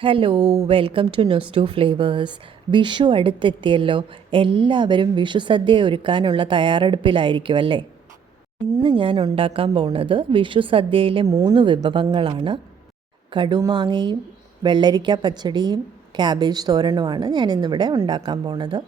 Hello, welcome to Nostu flavours. Vishu അടുത്തെത്തിയല്ലോ. എല്ലാവരും വിഷു സദ്യ ഒരുക്കാനുള്ള തയ്യാറെടുപ്പിലായിരിക്കും അല്ലേ? ഇന്ന് ഞാൻ ഉണ്ടാക്കാൻ പോകുന്നത് വിഷു സദ്യയിലെ 3 വിഭവങ്ങളാണ്. കടുമാങ്ങയും വെള്ളരിക്ക പച്ചടിയും ക്യാബേജ് തോരനുമാണ് ഞാൻ ഇന്നിവിടെ ഉണ്ടാക്കാൻ പോകുന്നത്.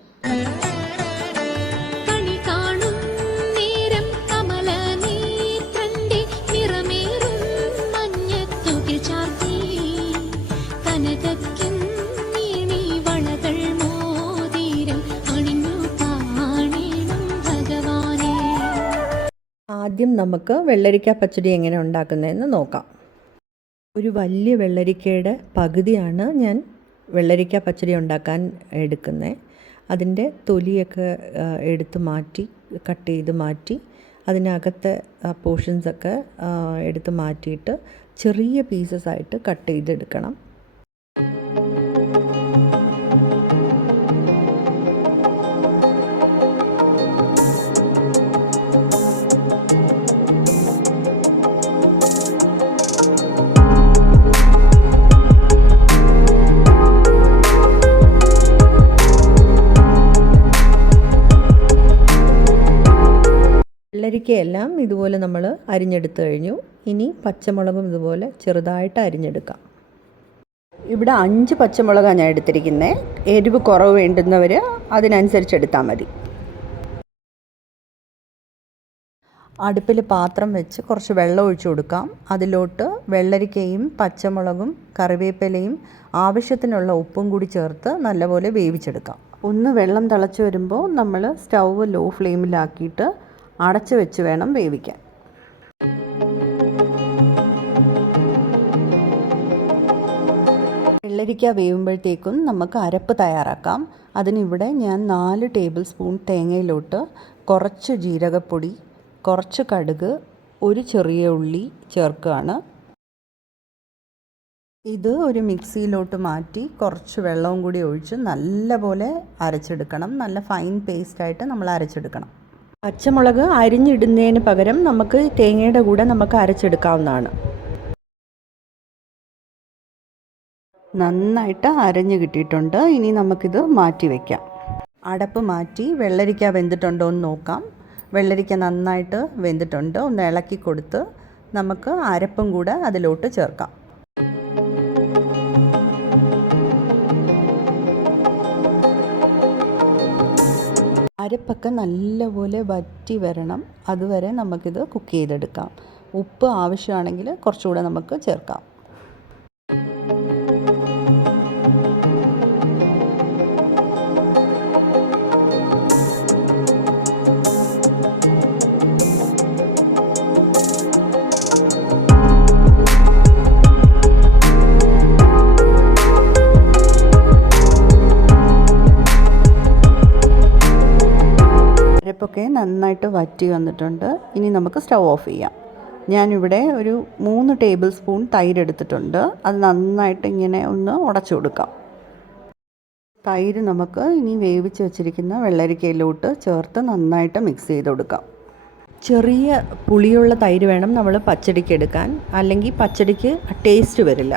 ആദ്യം നമുക്ക് വെള്ളരിക്ക പച്ചടി എങ്ങനെ ഉണ്ടാക്കുന്നതെന്ന് നോക്കാം. ഒരു വലിയ വെള്ളരിക്കയുടെ പകുതിയാണ് ഞാൻ വെള്ളരിക്ക പച്ചടി ഉണ്ടാക്കാൻ എടുക്കുന്നത്. അതിൻ്റെ തൊലിയൊക്കെ എടുത്ത് മാറ്റി, കട്ട് ചെയ്ത് മാറ്റി, അതിനകത്തെ പോർഷൻസൊക്കെ എടുത്ത് മാറ്റിയിട്ട് ചെറിയ പീസസായിട്ട് കട്ട് ചെയ്തെടുക്കണം. വെള്ളരിക്കയെല്ലാം ഇതുപോലെ നമ്മൾ അരിഞ്ഞെടുത്ത് കഴിഞ്ഞു. ഇനി പച്ചമുളകും ഇതുപോലെ ചെറുതായിട്ട് അരിഞ്ഞെടുക്കാം. ഇവിടെ 5 പച്ചമുളകാണ് ഞാൻ എടുത്തിരിക്കുന്നത്. എരിവ് കുറവ് വേണ്ടുന്നവർ അതിനനുസരിച്ച് എടുത്താൽ മതി. അടുപ്പിൽ പാത്രം വെച്ച് കുറച്ച് വെള്ളം ഒഴിച്ചു കൊടുക്കാം. അതിലോട്ട് വെള്ളരിക്കയും പച്ചമുളകും കറിവേപ്പിലയും ആവശ്യത്തിനുള്ള ഉപ്പും കൂടി ചേർത്ത് നല്ലപോലെ വേവിച്ചെടുക്കാം. ഒന്ന് വെള്ളം തിളച്ച് വരുമ്പോൾ നമ്മൾ സ്റ്റൗവ് ലോ ഫ്ലെയിമിലാക്കിയിട്ട് അടച്ചു വെച്ച് വേണം വേവിക്കാൻ. വെള്ളരിക്ക വേവുമ്പോഴത്തേക്കും നമുക്ക് അരപ്പ് തയ്യാറാക്കാം. അതിനിവിടെ ഞാൻ 4 ടേബിൾ സ്പൂൺ തേങ്ങയിലോട്ട് കുറച്ച് ജീരകപ്പൊടി, കുറച്ച് കടുക്, ഒരു ചെറിയ ഉള്ളി ചേർക്കുകയാണ്. ഇത് ഒരു മിക്സിയിലോട്ട് മാറ്റി കുറച്ച് വെള്ളവും കൂടി ഒഴിച്ച് നല്ലപോലെ അരച്ചെടുക്കണം. നല്ല ഫൈൻ പേസ്റ്റായിട്ട് നമ്മൾ അരച്ചെടുക്കണം. പച്ചമുളക് അരിഞ്ഞിടുന്നതിന് പകരം നമുക്ക് തേങ്ങയുടെ കൂടെ നമുക്ക് അരച്ചെടുക്കാവുന്നതാണ്. നന്നായിട്ട് അരഞ്ഞു കിട്ടിയിട്ടുണ്ട്. ഇനി നമുക്കിത് മാറ്റി വയ്ക്കാം. അടപ്പ് മാറ്റി വെള്ളരിക്ക വെന്തിട്ടുണ്ടോ എന്ന് നോക്കാം. വെള്ളരിക്ക നന്നായിട്ട് വെന്തിട്ടുണ്ട്. ഒന്ന് ഇളക്കി കൊടുത്ത് നമുക്ക് അരപ്പും കൂടെ അതിലോട്ട് ചേർക്കാം. അരപ്പൊക്കെ നല്ലപോലെ വറ്റി വരണം. അതുവരെ നമുക്കിത് കുക്ക് ചെയ്തെടുക്കാം. ഉപ്പ് ആവശ്യമാണെങ്കിൽ കുറച്ചുകൂടെ നമുക്ക് ചേർക്കാം. അരപ്പൊക്കെ നന്നായിട്ട് വറ്റി വന്നിട്ടുണ്ട്. ഇനി നമുക്ക് സ്റ്റൗ ഓഫ് ചെയ്യാം. ഞാനിവിടെ ഒരു 3 ടേബിൾ സ്പൂൺ തൈര് എടുത്തിട്ടുണ്ട്. അത് നന്നായിട്ട് ഇങ്ങനെ ഒന്ന് ഉടച്ചു കൊടുക്കാം. തൈര് നമുക്ക് ഇനി വേവിച്ച് വെച്ചിരിക്കുന്ന വെള്ളരിക്കയിലോട്ട് ചേർത്ത് നന്നായിട്ട് മിക്സ് ചെയ്ത് കൊടുക്കാം. ചെറിയ പുളിയുള്ള തൈര് വേണം നമ്മൾ പച്ചടിക്ക് എടുക്കാൻ, അല്ലെങ്കിൽ പച്ചടിക്ക് ടേസ്റ്റ് വരില്ല.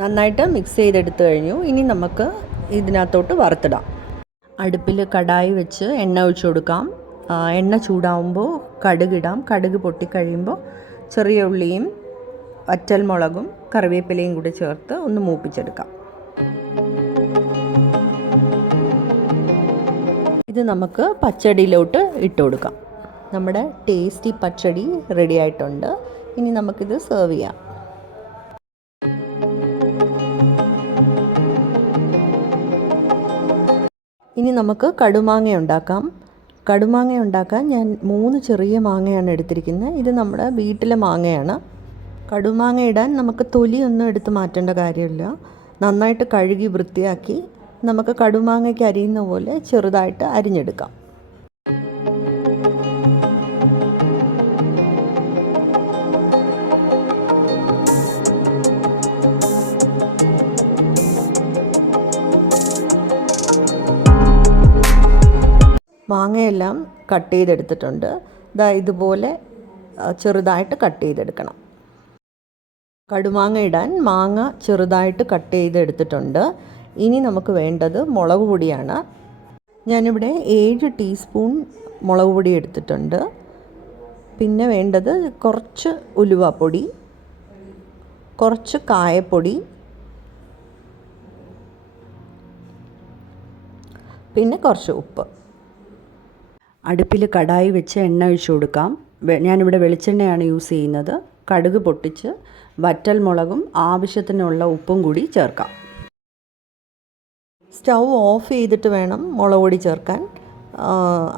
നന്നായിട്ട് മിക്സ് ചെയ്തെടുത്തു കഴിഞ്ഞു. ഇനി നമുക്ക് ഇതിനകത്തോട്ട് വറുത്തിടാം. അടുപ്പിൽ കടായി വെച്ച് എണ്ണ ഒഴിച്ചു കൊടുക്കാം. എണ്ണ ചൂടാവുമ്പോൾ കടുകിടാം. കടുക് പൊട്ടിക്കഴിയുമ്പോൾ ചെറിയ ഉള്ളിയും വറ്റൽമുളകും കറിവേപ്പിലയും കൂടി ചേർത്ത് ഒന്ന് മൂപ്പിച്ചെടുക്കാം. ഇത് നമുക്ക് പച്ചടിയിലോട്ട് ഇട്ട് കൊടുക്കാം. നമ്മുടെ ടേസ്റ്റി പച്ചടി റെഡി ആയിട്ടുണ്ട്. ഇനി നമുക്കിത് സെർവ് ചെയ്യാം. ഇനി നമുക്ക് കടുമാങ്ങ ഉണ്ടാക്കാം. കടുമാങ്ങ ഉണ്ടാക്കാൻ ഞാൻ 3 ചെറിയ മാങ്ങയാണ് എടുത്തിരിക്കുന്നത്. ഇത് നമ്മുടെ വീട്ടിലെ മാങ്ങയാണ്. കടുമാങ്ങ ഇടാൻ നമുക്ക് തൊലിയൊന്നും എടുത്ത് മാറ്റേണ്ട കാര്യമില്ല. നന്നായിട്ട് കഴുകി വൃത്തിയാക്കി നമുക്ക് കടുമാങ്ങയ്ക്ക് അരിയുന്ന പോലെ ചെറുതായിട്ട് അരിഞ്ഞെടുക്കാം. മാങ്ങയെല്ലാം കട്ട് ചെയ്തെടുത്തിട്ടുണ്ട്. ദാ ഇതുപോലെ ചെറുതായിട്ട് കട്ട് ചെയ്തെടുക്കണം. കടുമാങ്ങ ഇടാൻ മാങ്ങ ചെറുതായിട്ട് കട്ട് ചെയ്തെടുത്തിട്ടുണ്ട്. ഇനി നമുക്ക് വേണ്ടത് മുളക് പൊടിയാണ്. ഞാനിവിടെ 7 ടീസ്പൂൺ മുളക് പൊടി എടുത്തിട്ടുണ്ട്. പിന്നെ വേണ്ടത് കുറച്ച് ഉലുവാപ്പൊടി, കുറച്ച് കായപ്പൊടി, പിന്നെ കുറച്ച് ഉപ്പ്. അടുപ്പിൽ കടായി വെച്ച് എണ്ണ ഒഴിച്ച് കൊടുക്കാം. ഞാനിവിടെ വെളിച്ചെണ്ണയാണ് യൂസ് ചെയ്യുന്നത്. കടുക് പൊട്ടിച്ച് വറ്റൽ മുളകും ആവശ്യത്തിനുള്ള ഉപ്പും കൂടി ചേർക്കാം. സ്റ്റൗ ഓഫ് ചെയ്തിട്ട് വേണം മുളക് പൊടി ചേർക്കാൻ.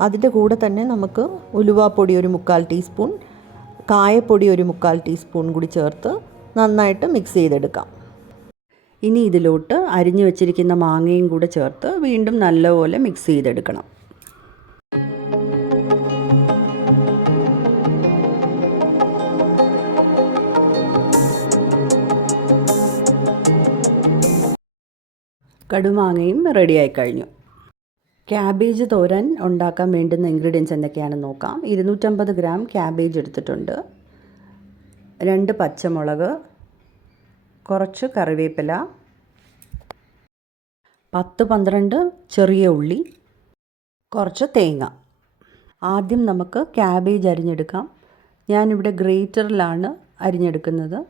അതിൻ്റെ കൂടെ തന്നെ നമുക്ക് ഉലുവാപ്പൊടി ഒരു 1/4 ടീസ്പൂൺ, കായപ്പൊടി ഒരു 1/4 ടീസ്പൂൺ കൂടി ചേർത്ത് നന്നായിട്ട് മിക്സ് ചെയ്തെടുക്കാം. ഇനി ഇതിലോട്ട് അരിഞ്ഞു വെച്ചിരിക്കുന്ന മാങ്ങയും കൂടെ ചേർത്ത് വീണ്ടും നല്ലപോലെ മിക്സ് ചെയ്തെടുക്കണം. കടുമാങ്ങയും റെഡിയായി കഴിഞ്ഞു. ക്യാബേജ് തോരൻ ഉണ്ടാക്കാൻ വേണ്ടുന്ന ഇൻഗ്രീഡിയൻസ് എന്തൊക്കെയാണെന്ന് നോക്കാം. 250 ഗ്രാം ക്യാബേജ് എടുത്തിട്ടുണ്ട്, 2 പച്ചമുളക്, കുറച്ച് കറിവേപ്പില, 10-12 ചെറിയ ഉള്ളി, കുറച്ച് തേങ്ങ. ആദ്യം നമുക്ക് ക്യാബേജ് അരിഞ്ഞെടുക്കാം. ഞാനിവിടെ ഗ്രേറ്ററിലാണ് അരിഞ്ഞെടുക്കുന്നത്.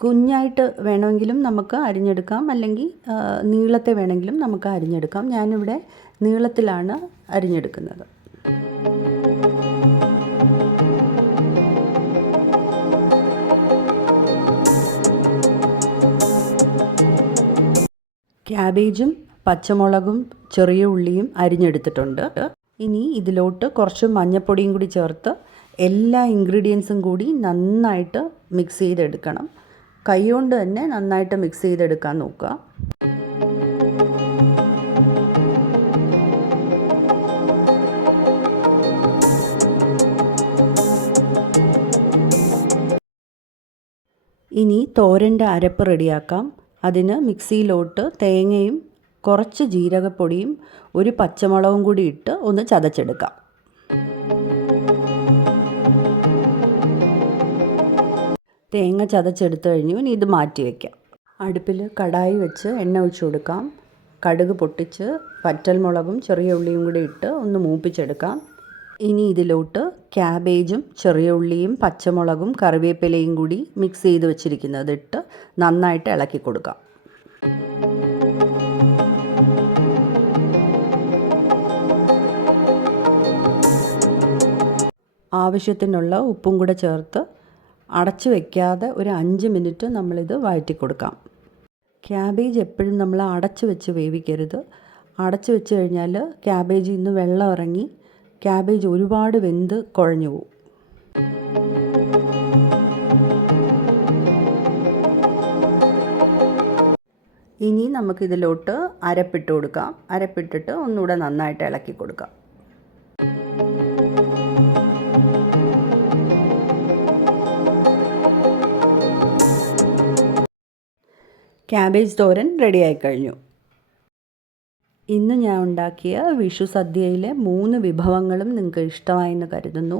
കുഞ്ഞായിട്ട് വേണമെങ്കിലും നമുക്ക് അരിഞ്ഞെടുക്കാം, അല്ലെങ്കിൽ നീളത്തെ വേണമെങ്കിലും നമുക്ക് അരിഞ്ഞെടുക്കാം. ഞാനിവിടെ നീളത്തിലാണ് അരിഞ്ഞെടുക്കുന്നത്. ക്യാബേജും പച്ചമുളകും ചെറിയ ഉള്ളിയും അരിഞ്ഞെടുത്തിട്ടുണ്ട്. ഇനി ഇതിലോട്ട് കുറച്ച് മഞ്ഞൾപ്പൊടിയും കൂടി ചേർത്ത് എല്ലാ ഇൻഗ്രീഡിയൻസും കൂടി നന്നായിട്ട് മിക്സ് ചെയ്തെടുക്കണം. കൈകൊണ്ട് തന്നെ നന്നായിട്ട് മിക്സ് ചെയ്തെടുക്കാൻ നോക്കുക. ഇനി തോരൻ്റെ അരപ്പ് റെഡിയാക്കാം. അതിന് മിക്സിയിലോട്ട് തേങ്ങയും കുറച്ച് ജീരകപ്പൊടിയും ഒരു പച്ചമുളകും കൂടി ഇട്ട് ഒന്ന് ചതച്ചെടുക്കാം. തേങ്ങ ചതച്ചെടുത്ത് കഴിഞ്ഞു. ഇനി ഇത് മാറ്റി വയ്ക്കാം. അടുപ്പിൽ കടായി വെച്ച് എണ്ണ ഒഴിച്ച് കൊടുക്കാം. കടുക് പൊട്ടിച്ച് വറ്റൽമുളകും ചെറിയ ഉള്ളിയും കൂടി ഇട്ട് ഒന്ന് മൂപ്പിച്ചെടുക്കാം. ഇനി ഇതിലോട്ട് ക്യാബേജും ചെറിയ ഉള്ളിയും പച്ചമുളകും കറിവേപ്പിലയും കൂടി മിക്സ് ചെയ്ത് വെച്ചിരിക്കുന്നത് ഇട്ട് നന്നായിട്ട് ഇളക്കി കൊടുക്കാം. ആവശ്യത്തിനുള്ള ഉപ്പും കൂടെ ചേർത്ത് അടച്ചു വയ്ക്കാതെ ഒരു 5 മിനിറ്റ് നമ്മളിത് വഴറ്റി കൊടുക്കാം. ക്യാബേജ് എപ്പോഴും നമ്മൾ അടച്ചു വെച്ച് വേവിക്കരുത്. അടച്ചു വെച്ച് കഴിഞ്ഞാൽ ക്യാബേജിൽ നിന്ന് വെള്ളം ഇറങ്ങി ക്യാബേജ് ഒരുപാട് വെന്ത് കുഴഞ്ഞു പോകും. ഇനി നമുക്കിതിലോട്ട് അരപ്പിട്ട് കൊടുക്കാം. അരപ്പിട്ടിട്ട് ഒന്നുകൂടെ നന്നായിട്ട് ഇളക്കി കൊടുക്കാം. ക്യാബേജ് തോരൻ റെഡിയായി കഴിഞ്ഞു. ഇന്ന് ഞാൻ ഉണ്ടാക്കിയ വിഷു സദ്യയിലെ 3 വിഭവങ്ങളും നിങ്ങൾക്ക് ഇഷ്ടമായെന്ന് കരുതുന്നു.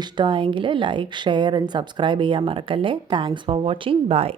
ഇഷ്ടമായെങ്കിൽ ലൈക്ക്, ഷെയർ ആൻഡ് സബ്സ്ക്രൈബ് ചെയ്യാൻ മറക്കല്ലേ. Thanks for watching. ബൈ.